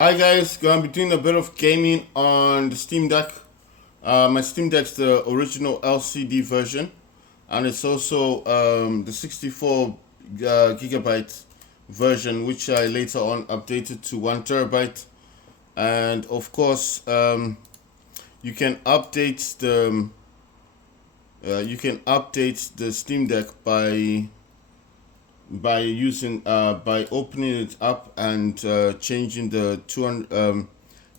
Hi guys, gonna be doing a bit of gaming on the Steam Deck. My Steam Deck's the original LCD version, and it's also the 64 gigabyte version, which I later on updated to 1 terabyte. And of course, you can update the Steam Deck by opening it up and changing the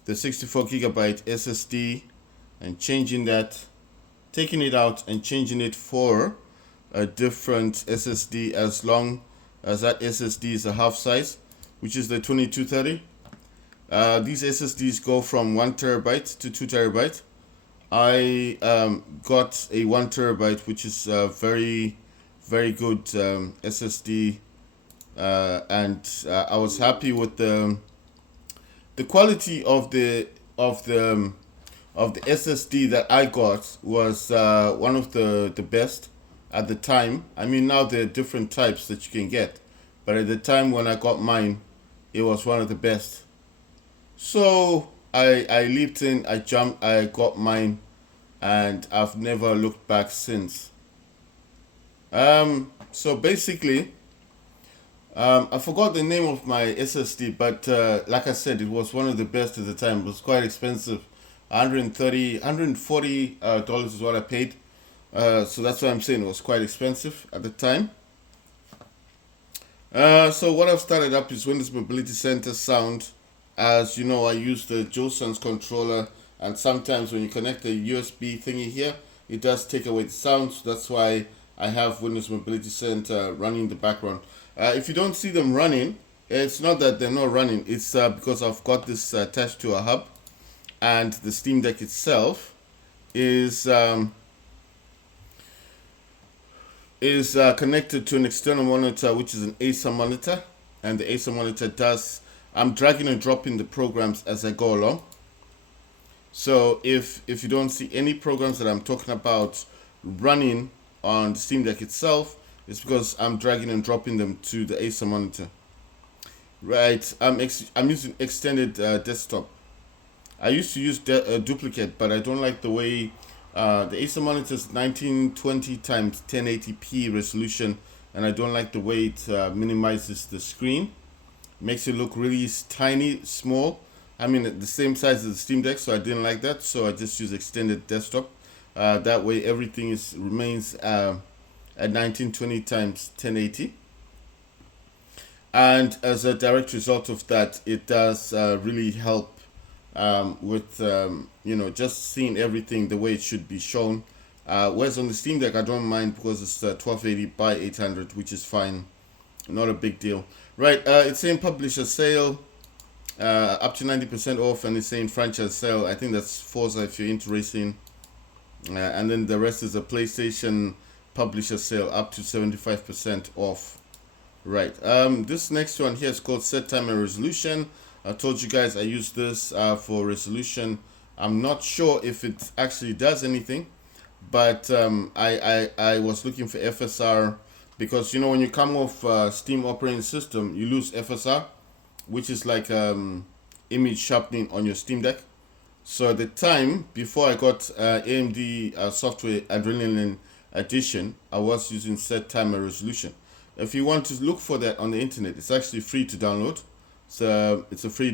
64 gigabyte SSD and changing that, taking it out and changing it for a different SSD as long as that SSD is a half size, which is the 2230. These SSDs go from 1 terabyte to 2 terabyte. I got a 1 terabyte, which is a very good SSD, and I was happy with the quality of the SSD that I got was one of the best at the time. I mean, now there are different types that you can get, but at the time when I got mine, it was one of the best. So I leaped in, I jumped, I got mine, and I've never looked back since. So basically, I forgot the name of my SSD, but like I said, it was one of the best at the time. It was quite expensive. 130, $140 is what I paid. So that's why I'm saying it was quite expensive at the time. So what I've started up is Windows Mobility Center sound. As you know, I use the JoSense controller, and sometimes when you connect the USB thingy here, it does take away the sound. So that's why I have Windows Mobility Center running in the background. If you don't see them running, it's not that they're not running. It's because I've got this attached to a hub, and the Steam Deck itself is connected to an external monitor, which is an Acer monitor, and the Acer monitor does. I'm dragging and dropping the programs as I go along. So if you don't see any programs that I'm talking about running on the Steam Deck itself, it's because I'm dragging and dropping them to the Acer monitor. Right, I'm using extended desktop. I used to use duplicate, but I don't like the way the Acer monitor is 1920 times 1080p resolution, and I don't like the way it minimizes the screen. Makes it look really tiny, small. I mean, the same size as the Steam Deck, so I didn't like that. So I just use extended desktop. That way, everything remains at 1920 times 1080. And as a direct result of that, it does really help with just seeing everything the way it should be shown. Whereas on the Steam Deck, I don't mind because it's 1280 by 800, which is fine, not a big deal. Right, it's saying publisher sale, up to 90% off, and it's saying franchise sale. I think that's Forza if you're into racing, and then the rest is a PlayStation publisher sale up to 75% off. Right. This next one here is called Set Time and Resolution. I told you guys I use this for resolution. I'm not sure if it actually does anything, but I was looking for FSR because you know when you come off Steam operating system, you lose FSR, which is like image sharpening on your Steam Deck. So at the time before I got AMD software Adrenaline Edition, I was using Set Time and Resolution. If you want to look for that on the internet, it's actually free to download. So it's a free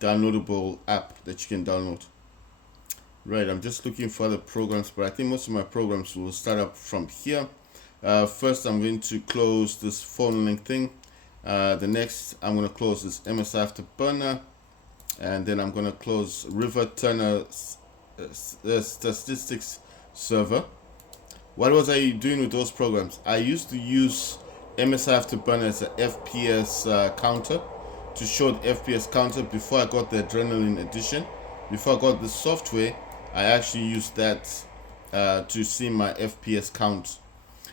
downloadable app that you can download. Right, I'm just looking for other programs, but I think most of my programs will start up from here. First, I'm going to close this phone link thing. The next, I'm going to close this MS Afterburner, and then I'm going to close River Turner Statistics Server. What was I doing with those programs? I used to use MS Afterburner as a FPS counter to show the FPS counter before I got the Adrenaline Edition. Before I got the software, I actually used that to see my FPS count.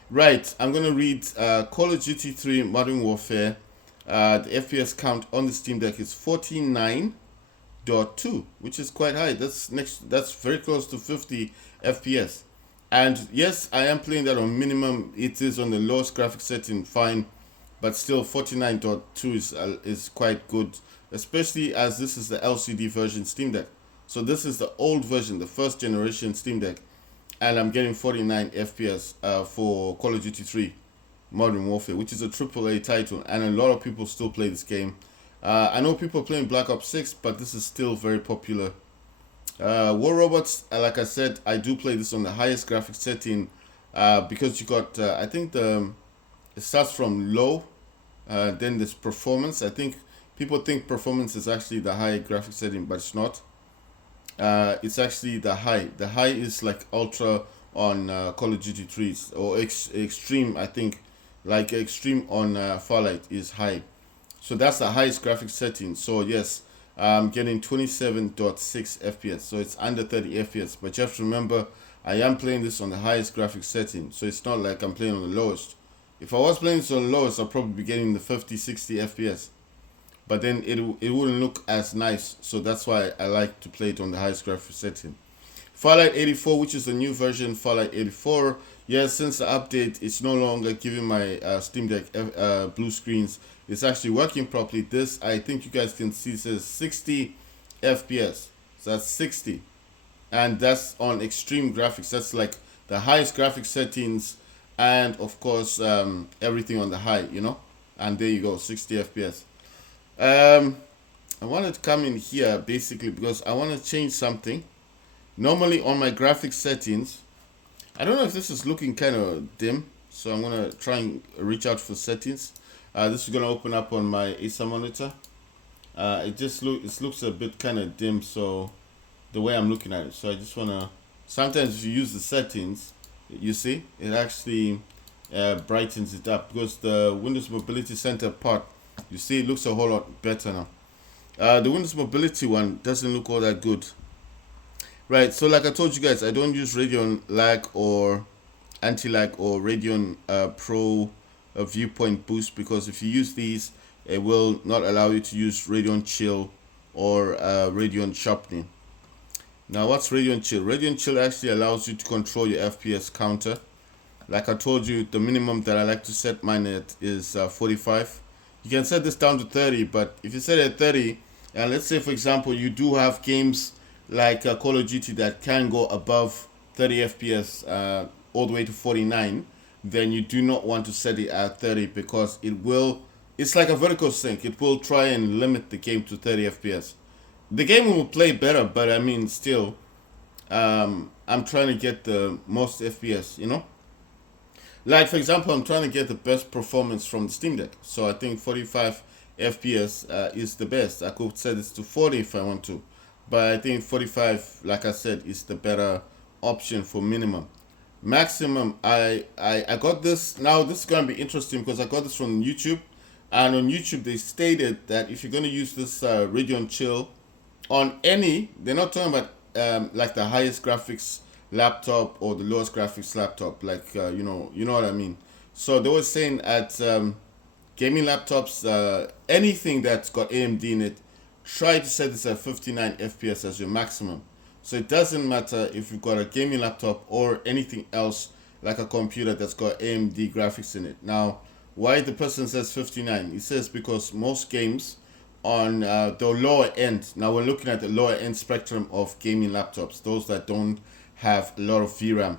Right, I'm going to read Call of Duty 3 Modern Warfare. The FPS count on the Steam Deck is 49.2, which is quite high. That's very close to 50 FPS. And yes, I am playing that on minimum. It is on the lowest graphic setting, fine, but still 49.2 is quite good, especially as this is the LCD version Steam Deck. So this is the old version, the first generation Steam Deck, and I'm getting 49 FPS for Call of Duty 3 Modern Warfare, which is a AAA title, and a lot of people still play this game. I know people are playing Black Ops 6, but this is still very popular. War Robots, like I said, I do play this on the highest graphics setting because you got, I think it starts from low, then there's performance. I think people think performance is actually the high graphics setting, but it's not. It's actually the high. The high is like ultra on Call of Duty 3 or extreme. I think like extreme on Farlight is high. So that's the highest graphics setting. So yes, I'm getting 27.6 FPS. So it's under 30 FPS. But you have to remember, I am playing this on the highest graphics setting. So it's not like I'm playing on the lowest. If I was playing this on the lowest, I'd probably be getting the 50, 60 FPS. But then it wouldn't look as nice. So that's why I like to play it on the highest graphics setting. Farlight 84, which is the new version, Farlight 84. Yes, since the update, it's no longer giving my Steam Deck blue screens. It's actually working properly. This, I think you guys can see, says 60 FPS. So that's 60. And that's on extreme graphics. That's like the highest graphics settings, and of course everything on the high, you know. And there you go, 60 FPS. I wanted to come in here basically because I want to change something. Normally on my graphics settings, I don't know if this is looking kind of dim, so I'm gonna try and reach out for settings. This is gonna open up on my Acer monitor. It looks a bit kind of dim, so the way I'm looking at it. So I just wanna. Sometimes if you use the settings, you see it actually brightens it up because the Windows Mobility Center part, you see, it looks a whole lot better now. The Windows Mobility one doesn't look all that good. Right, so like I told you guys, I don't use Radeon lag or anti-lag or Radeon Pro Viewpoint Boost, because if you use these, it will not allow you to use Radeon Chill or Radeon Sharpening. Now, what's Radeon Chill? Radeon Chill actually allows you to control your FPS counter. Like I told you, the minimum that I like to set mine at is 45. You can set this down to 30, but if you set it at 30, and let's say, for example, you do have games like Call of Duty that can go above 30 FPS all the way to 49, then you do not want to set it at 30 because it's like a vertical sync. It will try and limit the game to 30 FPS. The game will play better, but I mean, still, I'm trying to get the most FPS, you know? Like, for example, I'm trying to get the best performance from the Steam Deck. So I think 45 FPS is the best. I could set this to 40 if I want to. But I think 45, like I said, is the better option for minimum. Maximum, I got this. Now, this is going to be interesting because I got this from YouTube. And on YouTube, they stated that if you're going to use this Radeon Chill on any, they're not talking about like the highest graphics laptop or the lowest graphics laptop, like you know what I mean. So they were saying at gaming laptops, anything that's got AMD in it, try to set this at 59 FPS as your maximum. So it doesn't matter if you've got a gaming laptop or anything else like a computer that's got AMD graphics in it. Now, why the person says 59? He says because most games on the lower end, now we're looking at the lower end spectrum of gaming laptops, those that don't have a lot of VRAM.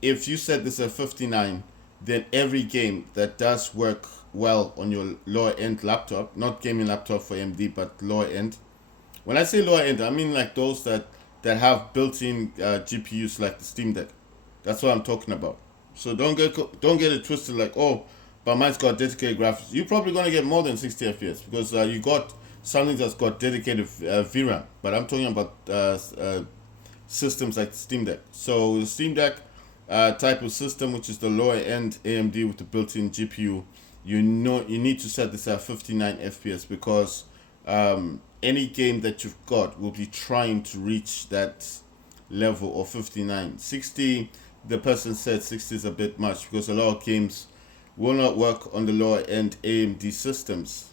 If you set this at 59, then every game that does work well on your lower end laptop, not gaming laptop for AMD, but lower end. When I say lower end, I mean like those that have built-in GPUs like the Steam Deck. That's what I'm talking about. So don't get it twisted like, oh, but mine's got dedicated graphics. You're probably gonna get more than 60 FPS because you got something that's got dedicated VRAM. But I'm talking about systems like the Steam Deck. So the Steam Deck type of system, which is the lower end AMD with the built-in GPU, you need to set this at 59 FPS because any game that you've got will be trying to reach that level of 59. 60, the person said 60 is a bit much because a lot of games will not work on the lower end AMD systems.